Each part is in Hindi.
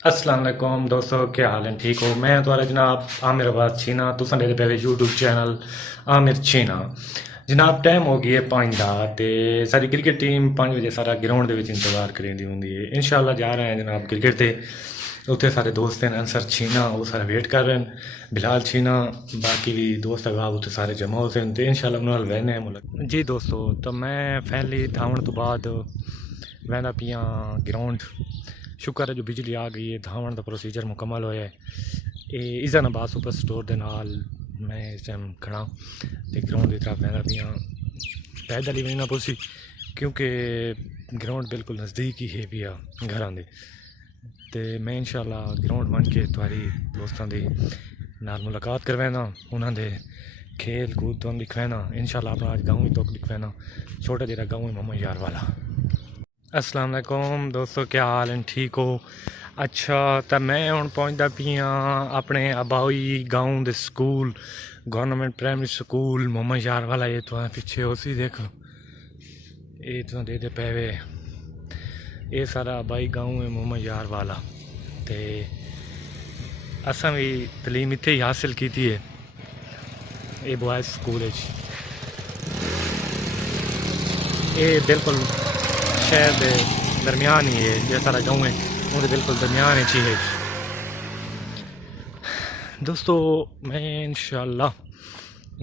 अस्सलाम वालेकुम दोस्तों, क्या हाल है? ठीक हो? मैं थोड़ा जनाब आमिर आबाद छीना तुसा मेरे पहले यूट्यूब चैनल आमिर छीना जनाब। टाइम हो गई है 5 दा ते सारी क्रिकेट टीम 5 बजे सारा ग्राउंड ਦੇ ਵਿੱਚ इंतजार करेंदी होंदी है। इंशाल्लाह जा रहे हैं जनाब क्रिकेट ते। उत्थे सारे दोस्त हैं, अंसर छीना वो सारे वेट कर रहे हैं, बिलाल छीना बाकी भी दोस्त अहबाब उत्थे सारे जमा होते हैं तो इंशाल्लाह उन्हां नाल वहने हैं मुलाकात। जी दोस्तों, तो मैं फैनली धावण तो बाद वहदा पिया ग्राउंड। शुक्र है जो बिजली आ गई है, धावण का प्रोसीजर मुकम्मल होया है। ये इज़ानाबाद सुपर स्टोर के नाल मैं इस टाइम खड़ा तो ग्राउंड की तरफ वहदा पिया। पैदल ही वहना पोसी क्योंकि ग्राउंड बिल्कुल नज़दीक ही है पिया घरां दे। ते मैं इंशाल्लाह ग्राउंड बन के तुम्हारी दोस्तों की नाल मुलाकात करवाना, उन्होंने खेल कूद तो दिखवाना। इंशाल्लाह अपना आज गाँव ही तो दिखवाना, छोटा जरा गाँव है मोहम्मद यार वाला। अस्सलाम वालेकुम दोस्तों, क्या हाल है? ठीक हो? अच्छा, तो मैं हूँ पहुँचता पिया अपने आबाई गाँव दे school, government primary school Mohammad Yar Wala. ये तो पिछे उसी देखो, ये तो दे पे वे ये सारा आबाई गाँव है मोहम्मद यार वाला। तो असा भी तलीम इत्थे ही हासिल की है। ये बॉयज़ स्कूल है, ये बिल्कुल शहर के दरमियान ही है। जो सारा गाँव है वो बिल्कुल दरमियान ही है। दोस्तों मैं इंशाल्लाह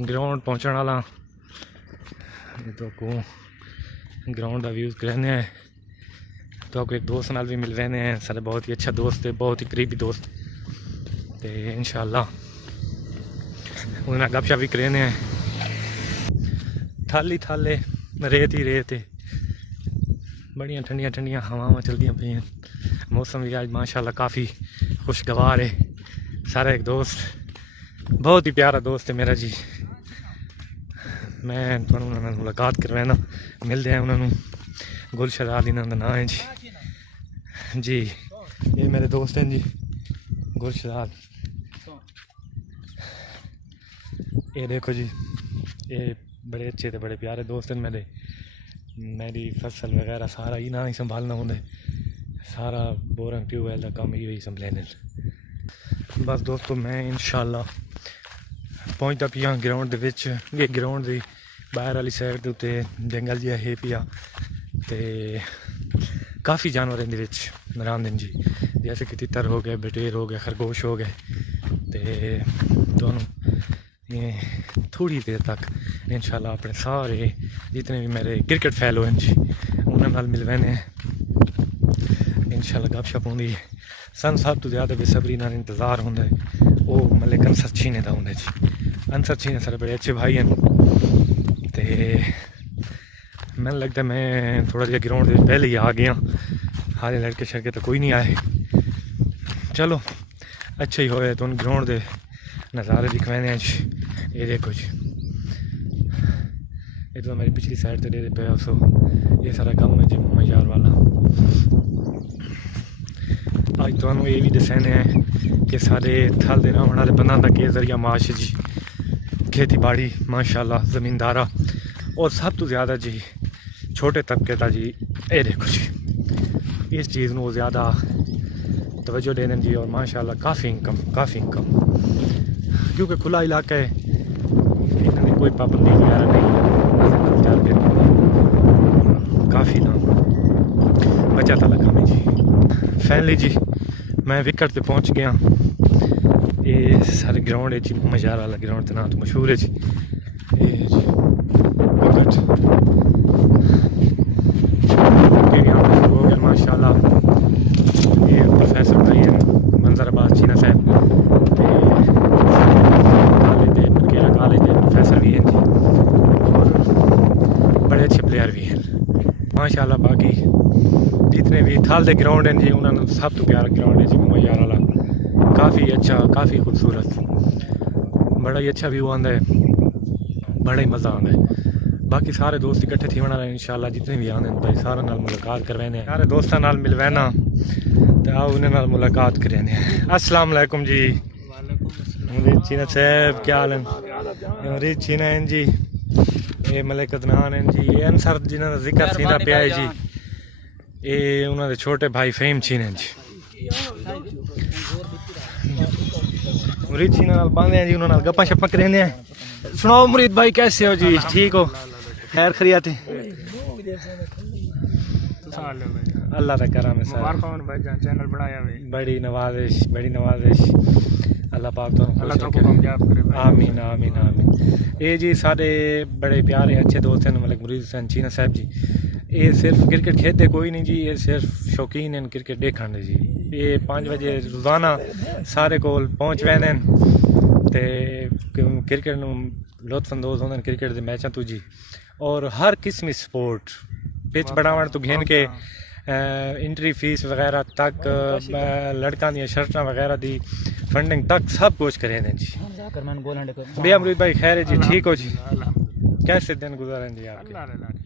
ग्राउंड पहुँचने वाला तो को ग्राउंड का व्यूज़ करने हैं। तो आपको एक दोस्त नाल भी मिल रहे हैं, सारे बहुत ही अच्छा दोस्त है, बहुत ही करीबी दोस्त। तो इंशाल्लाह उन्हें गपशप भी करने हैं। थाली थाले रेत ही रेत है, बड़िया ठंडिया ठंडिया हवावां चलदियाँ पई। मौसम भी आज माशाल्लाह काफ़ी खुशगवार है। सारा एक दोस्त, बहुत ही प्यारा दोस्त है मेरा जी। मैं थोड़ा उन्होंने मुलाकात करवाना, मिलते हैं उन्होंने। गुलशन आल इन्हों का नाम है जी। ये मेरे दोस्त हैं जी, गुलशन आल। ये देखो जी, ये बड़े अच्छे थे, बड़े प्यारे दोस्त हैं मेरे। मेरी फसल वगैरह सारा ही ना ही संभालना होंगे, सारा बोरिंग ट्यूबवैल का काम ही संभलेने। बस दोस्तों मैं इंशाल्लाह पहुँचता पिया ग्राउंड दे विच। ये ग्राउंड की बाहर वाली साइड के उत्ते जंगल जिहा है पिया, तो काफ़ी जानवर इहदे विच रहंदे जी, जैसे कि तितर हो गए, बटेर हो गए, खरगोश हो गए। तो दोनों ये थोड़ी देर तक इंशाल्लाह अपने सारे जितने भी मेरे क्रिकेट फैलो हैं जी उन्होंने नाल मिलवाने हैं। इंशाल्लाह गपशप होंगी। सन सब तो ज़्यादा बेसब्री नाल इंतज़ार होंदा है वो मलिक अंसर छीने का होंदा जी। अंसर छीने सारे बड़े अच्छे भाई हैं। तो मैंने लगता है मैं थोड़ा जहा ग्राउंड के पहले ही आ गया, हारे लड़के शड़के तो कोई नहीं आए। चलो अच्छा ही होया, तो ग्राउंड के नज़ारे दिखवाने हैं जी। ये देखो जी, ये तो मेरी पिछली साइड से दे पे सो ये सारा गाँव है जी मोहम्मद यार वाला। आज तो ये भी दसाने हैं कि सारे थल दे रहने वाले बंदा का के जरिया माश जी, खेती बाड़ी माशाल्लाह ज़मींदारा, और सब तो ज़्यादा जी छोटे तबके का जी। ये देखो जी, इस चीज़ को ज़्यादा तवज्जो देने जी, और माशाल्लाह काफ़ी इनकम क्योंकि खुला इलाका है, इन्होंने कोई पाबंदी वगैरह नहीं है। काफ़ी ना बचा था लगा में जी। फैनली जी मैं विकेट पे पहुंच गया। ये सारे ग्राउंड है जी, मज़ार वाला ग्राउंड ना तो मशहूर है जी। ये जी विकेट हो गया माशाल्लाह। ये प्रोफेसर भाई है मंजर अब्बास चीना साहब, कॉलेज के प्रोफेसर भी हैं जी, और बड़े अच्छे प्लेयर भी हैं माशाल्लाह। बाकी जितने भी थाल दे ग्राउंड हैं जी उन्होंने सब तो प्यारा ग्राउंड है जी मोहम्मद यार वाला। काफ़ी अच्छा, काफ़ी खूबसूरत, बड़ा ही अच्छा व्यू आता है, बड़ा ही मज़ा आता है। बाकी सारे दोस्त इकट्ठे थी होना इंशाल्लाह, जितने भी आने भाई सारे नाल मुलाकात करवाने, सारे दोस्तों नाल मिलवाना तो आओ उन्हें नाल मुलाकात करने। अस्सलाम वालेकुम जी। चीना साहब क्या हाल है? रीत चीना हैं जी, ये मलिक अदनान हैं जी, ये अंसर जिन्होंने जिक्र सीना पिया है जी, ये उन्होंने छोटे भाई फहीम छीने जी। मुरीद छीना नाल बांधे हैं जी, उन्होंने गप्पा शप्पा करेंदे हैं। सुनाओ मुरीद भाई कैसे हो जी, ठीक हो, खैर खैरियत है? अल्लाह का करम है सर, चैनल बनाया भाई, बड़ी नवाजिश अल्लाह पाक तो आमीन आमीन आमीन। ये जी सारे बड़े प्यारे अच्छे दोस्त हैं मलिक मुरीद हुसैन चीना साहब जी। ये सिर्फ क्रिकेट खेलते कोई नहीं जी, ये सिर्फ शौकीन हैं क्रिकेट देखने जी। ये 5 बजे रोज़ाना सारे कोल पहुँच वैंदे ते क्रिकेट लुत्फअंदोज़ होंदे क्रिकेट के मैचों तो जी। और हर किस्म स्पोर्ट पिच बढ़ावन तो घेन के एंट्री फीस वगैरह तक, लड़कों दी शर्टां वगैरह दी फंडिंग तक सब कुछ करें जी। भैया अमरीत भाई खैर है जी, ठीक हो जी, कैसे दिन गुजारें जी आपके?